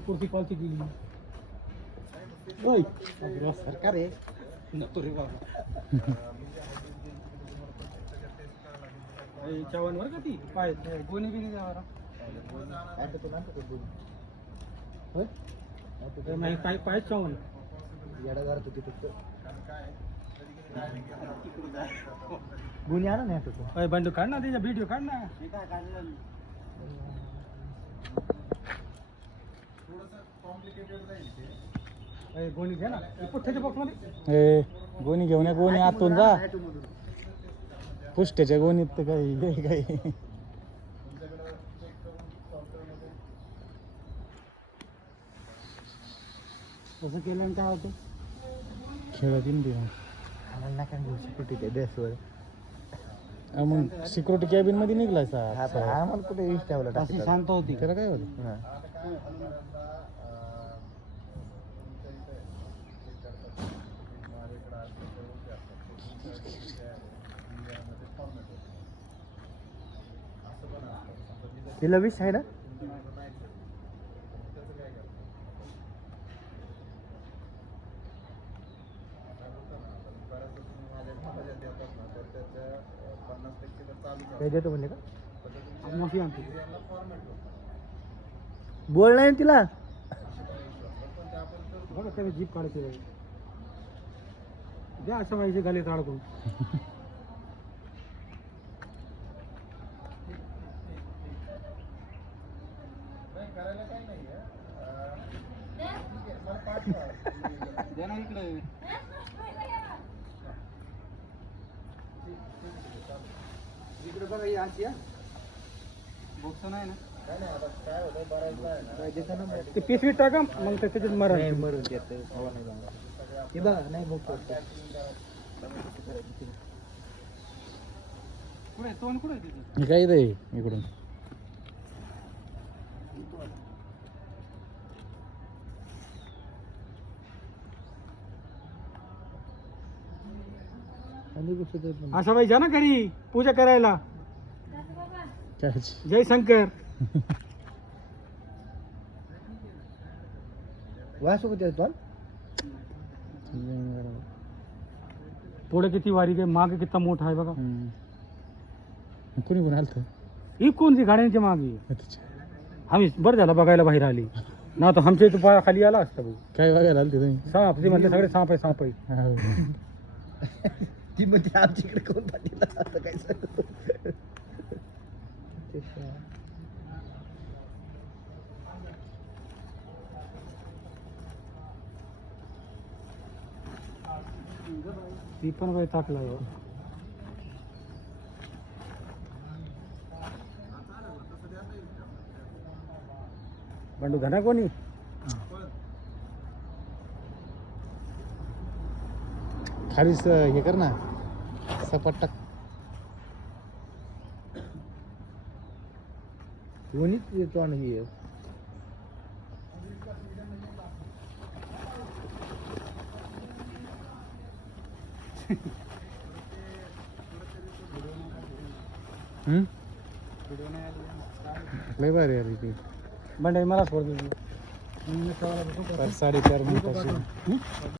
कुर्सी पालती गेली ओय सरकार आहे नको रे बाबा चावन वर का ती पाय गोणी बिनी जावा नाही काय पाय चावन येडा घरात होती फक्त गुन्हे आणा नाही तो बंडू काढ ना त्याचा व्हिडिओ काढ ना गोणी घे ना पुठ्ठ्याच्या बॉक्स मध्ये गोणी घेऊन या गोणी आतून जा पुष्ट्याच्या गोणीत तर काही काही कसं केलं काय होतं खेळत येईन ते सिक्युरिटी ड्रेसवर मग सिक्युरिटी कॅबिन मध्ये निघलाय आम्हाला कुठे ठेवलं शांत होती त्याला काय होतं तिला विष आहे ना देतो म्हणजे का माफी आणते बोल नाही तिला बघा त्याला जीप काढते द्या असं पाहिजे गाली अडकून इकडे बघा ही अशी बोक्स नाही ना ते पिशवीत टाका मग त्याच्यात मरण येत हवा नाही जाणार हे बघा नाही बोक्स कुठे तोंड कुठे तिथे काय रे इकडून असं पाहिजे ना घरी पूजा करायला जय शंकर पुढे किती वारी ते मागे किती मोठा आहे बघा कोणी कोण आलत ही कोणती गाड्यांच्या मागे आम्ही बरं झालं बघायला बाहेर आली ना तर आमच्या इथं पाया खाली आला असतं भाऊ काय बघायला आलते तुम्ही साप ते म्हणले सगळे साप आहे साप आहे ती म्हणजे आमच्याकडे कोण पाठीला असं काय सांगतो ती पण काही टाकला बंडू घना कोणी खालीच हे कर ना सपाट टाक कोणीच येतो आणि लय भारी यार ती बंडाई मला सोड साडेचार मिनिटाची